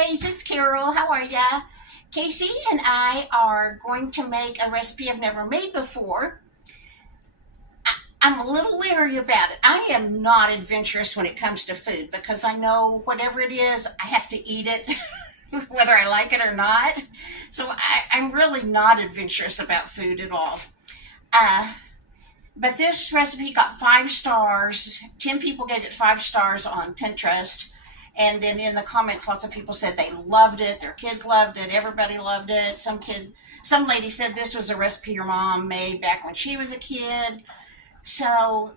guys, it's Carol. How are ya? Casey and I are going to make a recipe I've never made before. I'm a little leery about it. I am not adventurous when it comes to food because I know whatever it is, I have to eat it, whether I like it or not. So I'm really not adventurous about food at all. But this recipe got 5 stars. 10 people gave it 5 stars on Pinterest. And then in the comments, lots of people said they loved it. Their kids loved it. Everybody loved it. Some lady said this was a recipe your mom made back when she was a kid. So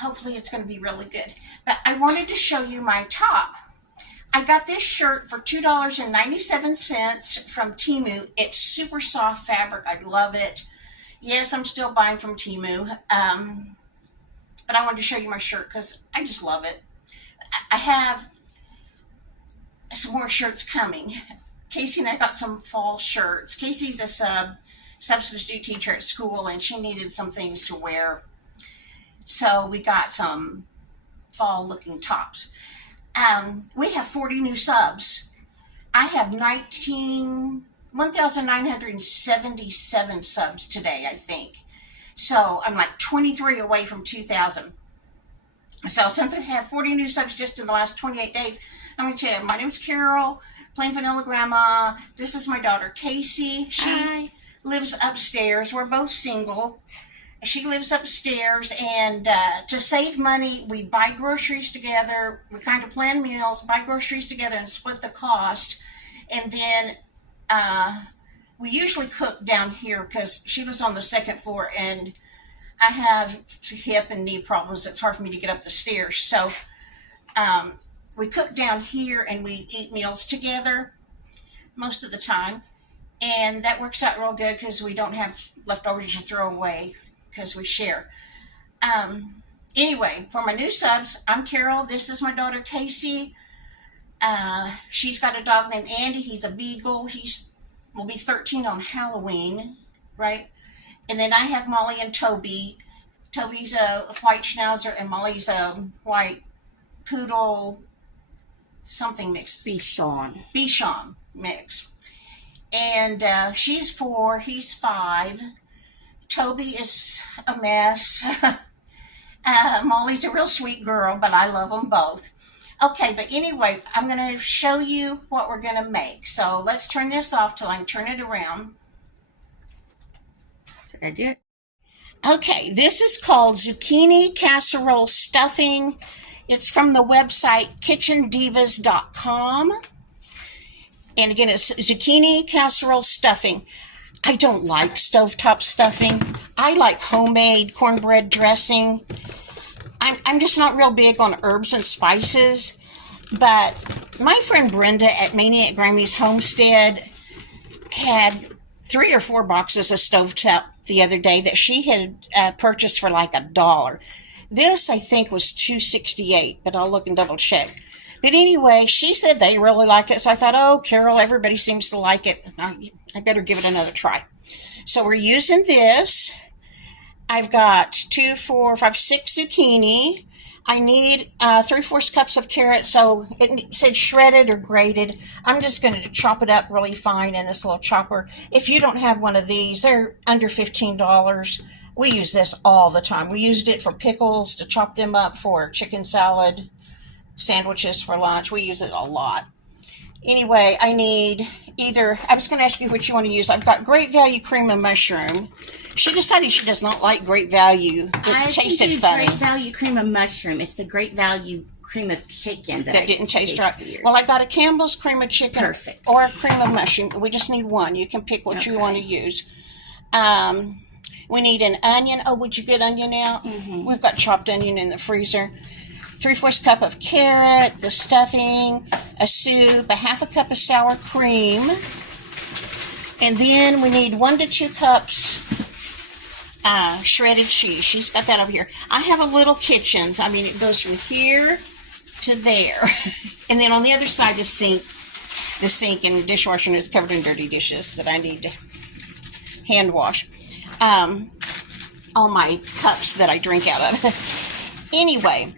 hopefully it's going to be really good. But I wanted to show you my top. I got this shirt for $2.97 from Temu. It's super soft fabric. I love it. Yes, I'm still buying from Temu. But I wanted to show you my shirt because I just love it. I have some more shirts coming. Casey and I got some fall shirts. Casey's a substitute teacher at school, and she needed some things to wear. So we got some fall-looking tops. We have 40 new subs. I have 1,977 subs today, I think. So I'm like 23 away from 2,000. So since I have 40 new subs just in the last 28 days, I'm going to tell you, my name's Carol, plain vanilla grandma. This is my daughter, Casey. She lives upstairs. We're both single. She lives upstairs, and to save money, we buy groceries together. We kind of plan meals, buy groceries together, and split the cost. And then we usually cook down here because she lives on the 2nd floor, and I have hip and knee problems. It's hard for me to get up the stairs. So we cook down here, and we eat meals together most of the time. And that works out real good because we don't have leftovers to throw away because we share. Anyway, for my new subs, I'm Carol. This is my daughter, Casey. She's got a dog named Andy. He's a beagle. Will be 13 on Halloween, right? And then I have Molly and Toby. Toby's a white schnauzer, and Molly's a white poodle something mix. Bichon mix. And she's 4. He's 5. Toby is a mess. Molly's a real sweet girl, but I love them both. Okay, but anyway, I'm going to show you what we're going to make. So let's turn this off till I can turn it around. I did. Okay, this is called Zucchini Casserole Stuffing. It's from the website kitchendivas.com. And again, it's Zucchini Casserole Stuffing. I don't like stovetop stuffing. I like homemade cornbread dressing. I'm just not real big on herbs and spices. But my friend Brenda at Maniac Grammy's Homestead had 3 or 4 boxes of stovetop the other day that she had purchased for like $1. This, I think, was $2.68, but I'll look and double check. But anyway, she said they really like it, so I thought, oh, Carol, everybody seems to like it. I better give it another try. So we're using this. I've got 2, 4, 5, 6 zucchini. I need 3/4 cups of carrots, so it said shredded or grated. I'm just going to chop it up really fine in this little chopper. If you don't have one of these, they're under $15. We use this all the time. We used it for pickles, to chop them up for chicken salad, sandwiches for lunch. We use it a lot. Anyway, I need I was going to ask you what you want to use. I've got Great Value cream of mushroom. She decided she does not like Great Value. It tasted funny. Great Value cream of mushroom. It's the Great Value cream of chicken that didn't taste right. Weird. Well, I got a Campbell's cream of chicken. Perfect. Or a cream of mushroom. We just need one. You can pick what you want to use. We need an onion. Oh, would you get onion out? Mm-hmm. We've got chopped onion in the freezer. 3/4 cup of carrot, the stuffing, a soup, a 1/2 cup of sour cream, and then we need 1 to 2 cups shredded cheese. She's got that over here. I have a little kitchen. I mean, it goes from here to there, and then on the other side the sink and dishwasher is covered in dirty dishes that I need to hand wash. All my cups that I drink out of. Anyway.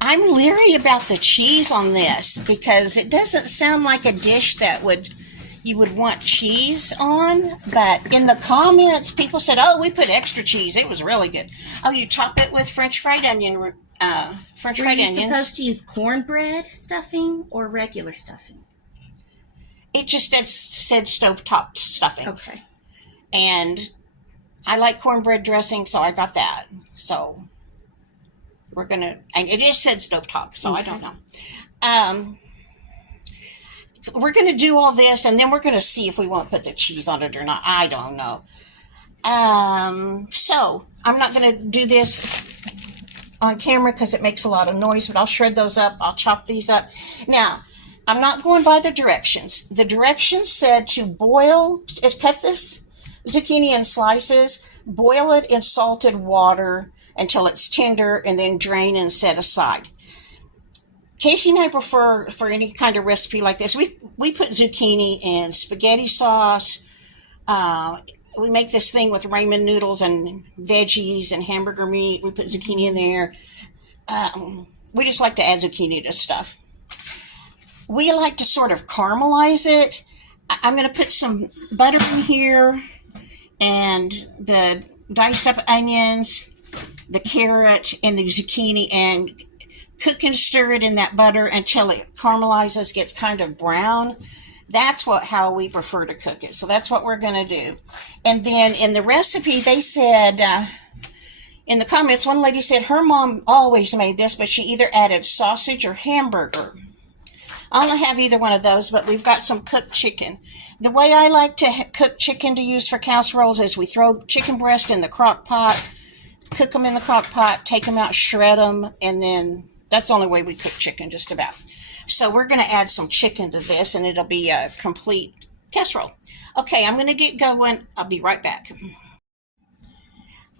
I'm leery about the cheese on this because it doesn't sound like a dish that you would want cheese on. But in the comments, people said, "Oh, we put extra cheese. It was really good." Oh, you top it with French fried onion, French Were fried you onions. supposed to use cornbread stuffing or regular stuffing? It just said stovetop stuffing. Okay. And I like cornbread dressing, so I got that. So and it just said stovetop, so okay. I don't know. We're going to do all this, and then we're going to see if we want to put the cheese on it or not. I don't know. So I'm not going to do this on camera because it makes a lot of noise, but I'll shred those up. I'll chop these up. Now, I'm not going by the directions. The directions said to cut this zucchini in slices, boil it in salted water until it's tender, and then drain and set aside. Casey and I prefer, for any kind of recipe like this, we put zucchini in spaghetti sauce. We make this thing with ramen noodles and veggies and hamburger meat. We put zucchini in there. We just like to add zucchini to stuff. We like to sort of caramelize it. I'm going to put some butter in here and the diced up onions, the carrot, and the zucchini, and cook and stir it in that butter until it caramelizes, gets kind of brown. That's how we prefer to cook it. So that's what we're going to do. And then in the recipe, they said, in the comments, one lady said her mom always made this, but she either added sausage or hamburger. I don't have either one of those, but we've got some cooked chicken. The way I like to cook chicken to use for casseroles is we throw chicken breast in the crock pot, cook them in the crock pot, take them out, shred them, and then that's the only way we cook chicken, just about. So we're going to add some chicken to this, and it'll be a complete casserole. Okay, I'm going to get going. I'll be right back.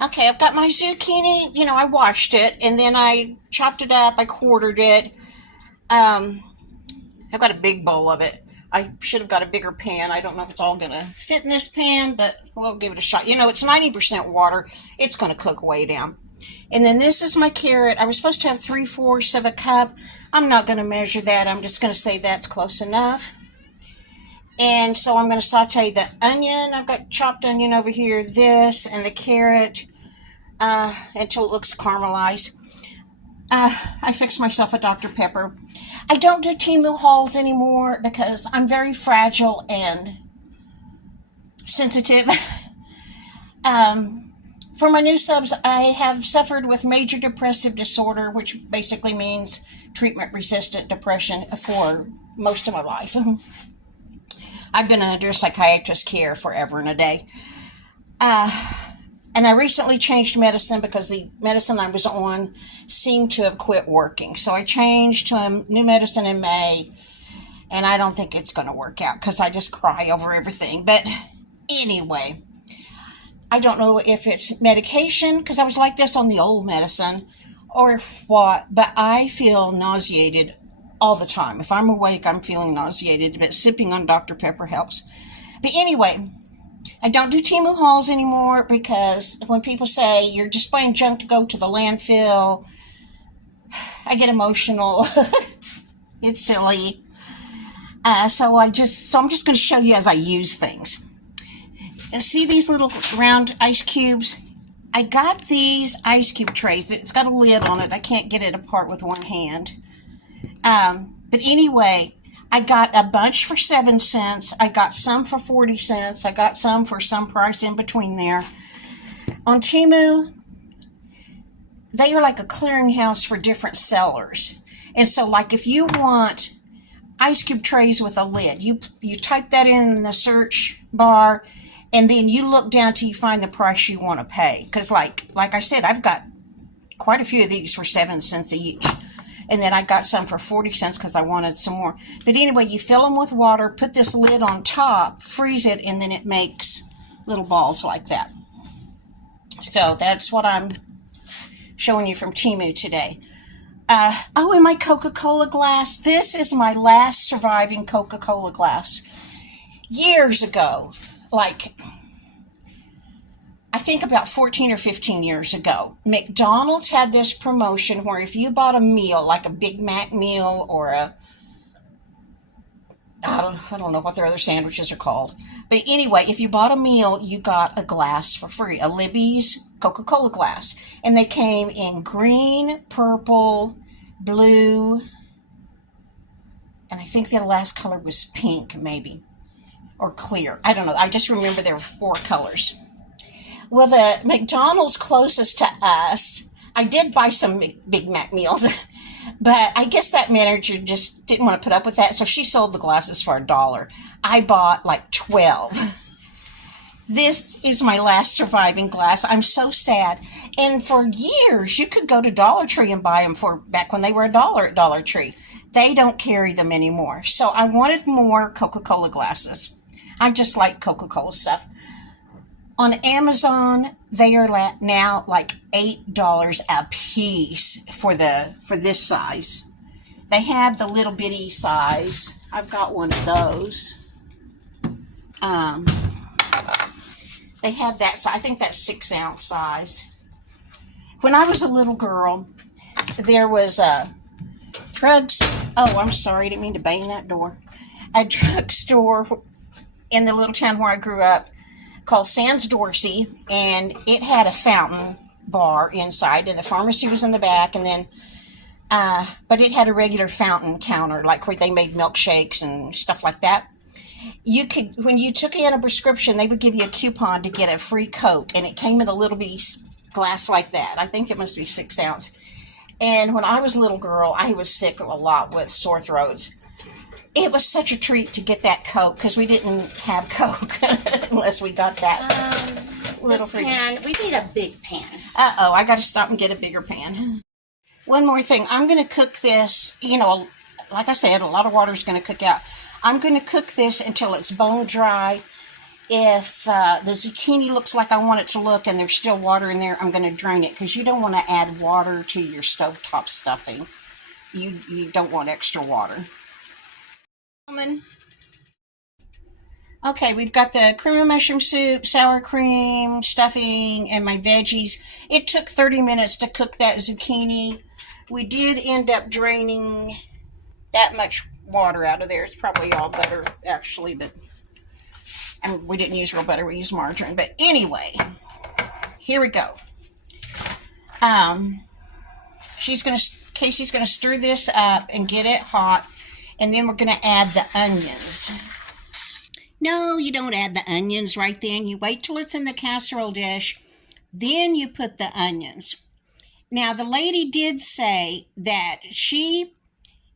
Okay, I've got my zucchini. I washed it, and then I chopped it up. I quartered it. I've got a big bowl of it. I should have got a bigger pan. I don't know if it's all going to fit in this pan, but we'll give it a shot. It's 90% water. It's going to cook way down. And then this is my carrot. I was supposed to have 3/4 of a cup. I'm not going to measure that. I'm just going to say that's close enough. And so I'm going to saute the onion. I've got chopped onion over here, this, and the carrot until it looks caramelized. I fixed myself a Dr. Pepper. I don't do Temu hauls anymore because I'm very fragile and sensitive. For my new subs, I have suffered with major depressive disorder, which basically means treatment-resistant depression, for most of my life. I've been under psychiatrist care forever and a day. And I recently changed medicine because the medicine I was on seemed to have quit working. So I changed to a new medicine in May, and I don't think it's going to work out because I just cry over everything. But anyway, I don't know if it's medication because I was like this on the old medicine or what, but I feel nauseated all the time. If I'm awake, I'm feeling nauseated, but sipping on Dr. Pepper helps. But anyway, I don't do Temu hauls anymore because when people say you're just buying junk to go to the landfill, I get emotional. It's silly. So I'm just going to show you as I use things. And see these little round ice cubes? I got these ice cube trays. It's got a lid on it. I can't get it apart with one hand. But anyway, I got a bunch for 7 cents. I got some for 40 cents. I got some for some price in between there. On Temu, they are like a clearinghouse for different sellers. And so, like, if you want ice cube trays with a lid, you type that in the search bar, and then you look down till you find the price you want to pay. Because, like I said, I've got quite a few of these for 7 cents each. And then I got some for 40 cents because I wanted some more. But anyway, you fill them with water, put this lid on top, freeze it, and then it makes little balls like that. So that's what I'm showing you from Temu today. And my Coca-Cola glass. This is my last surviving Coca-Cola glass. Years ago, like I think about 14 or 15 years ago, McDonald's had this promotion where if you bought a meal, like a Big Mac meal or I don't know what their other sandwiches are called. But anyway, if you bought a meal, you got a glass for free, a Libby's Coca-Cola glass. And they came in green, purple, blue, and I think the last color was pink, maybe, or clear. I don't know. I just remember there were 4 colors. Well, the McDonald's closest to us, I did buy some Big Mac meals, but I guess that manager just didn't want to put up with that, so she sold the glasses for $1. I bought like 12. This is my last surviving glass. I'm so sad. And for years, you could go to Dollar Tree and buy them for back when they were $1 at Dollar Tree. They don't carry them anymore. So I wanted more Coca-Cola glasses. I just like Coca-Cola stuff. On Amazon, they are now like $8 a piece for this size. They have the little bitty size. I've got one of those. They have that size. I think that's 6-ounce size. When I was a little girl, there was a Oh, I'm sorry. I didn't mean to bang that door. A drugstore in the little town where I grew up called Sans Dorsey, and it had a fountain bar inside, and the pharmacy was in the back, and then, but it had a regular fountain counter, like where they made milkshakes and stuff like that. You could, when you took in a prescription, they would give you a coupon to get a free Coke, and it came in a little bitty glass like that. I think it must be 6 ounce. And when I was a little girl, I was sick a lot with sore throats. It was such a treat to get that Coke, because we didn't have Coke unless we got that little this pan, we need a big pan. Uh-oh, I got to stop and get a bigger pan. One more thing. I'm going to cook this, like I said, a lot of water is going to cook out. I'm going to cook this until it's bone dry. If the zucchini looks like I want it to look and there's still water in there, I'm going to drain it, because you don't want to add water to your stovetop stuffing. You don't want extra water. Okay, we've got the cream of mushroom soup, sour cream, stuffing, and my veggies. It took 30 minutes to cook that zucchini. We did end up draining that much water out of there. It's probably all butter, actually, but we didn't use real butter. We used margarine. But anyway, here we go. Casey's gonna stir this up and get it hot. And then we're going to add the onions. No, you don't add the onions right then. You wait till it's in the casserole dish. Then you put the onions. Now, the lady did say that she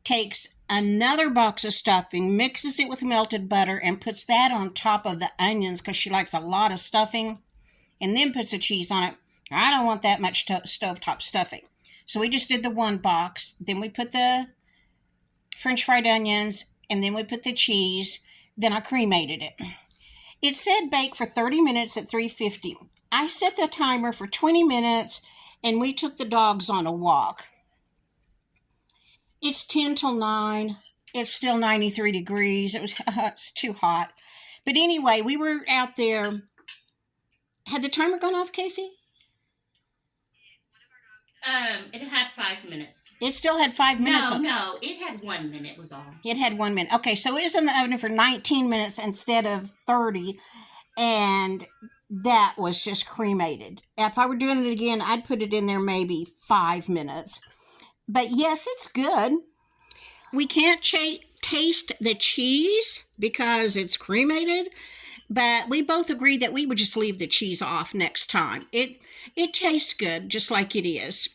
takes another box of stuffing, mixes it with melted butter, and puts that on top of the onions because she likes a lot of stuffing, and then puts the cheese on it. I don't want that much stovetop stuffing. So we just did the one box. Then we put the French fried onions, and then we put the cheese. Then I cremated it. It said bake for 30 minutes at 350. I set the timer for 20 minutes, and we took the dogs on a walk. It's 10 till 9. It's still 93 degrees. It's too hot. But anyway, we were out there. Had the timer gone off, Casey? It had 5 minutes. It still had 5 minutes. No, it had 1 minute was all. It had 1 minute. Okay, so it was in the oven for 19 minutes instead of 30, and that was just cremated. If I were doing it again, I'd put it in there maybe 5 minutes. But yes, it's good. We can't taste the cheese because it's cremated, but we both agreed that we would just leave the cheese off next time. It tastes good, just like it is.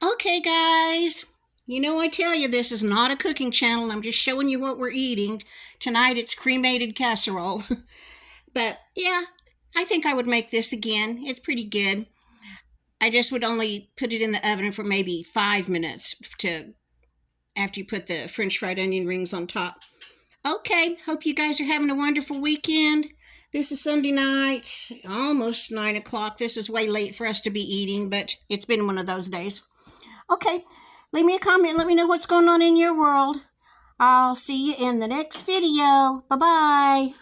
Okay, guys. I tell you, this is not a cooking channel. I'm just showing you what we're eating. Tonight, it's cremated casserole. But, yeah, I think I would make this again. It's pretty good. I just would only put it in the oven for maybe 5 minutes after you put the French fried onion rings on top. Okay, hope you guys are having a wonderful weekend. This is Sunday night, almost 9 o'clock. This is way late for us to be eating, but it's been one of those days. Okay, leave me a comment. Let me know what's going on in your world. I'll see you in the next video. Bye-bye.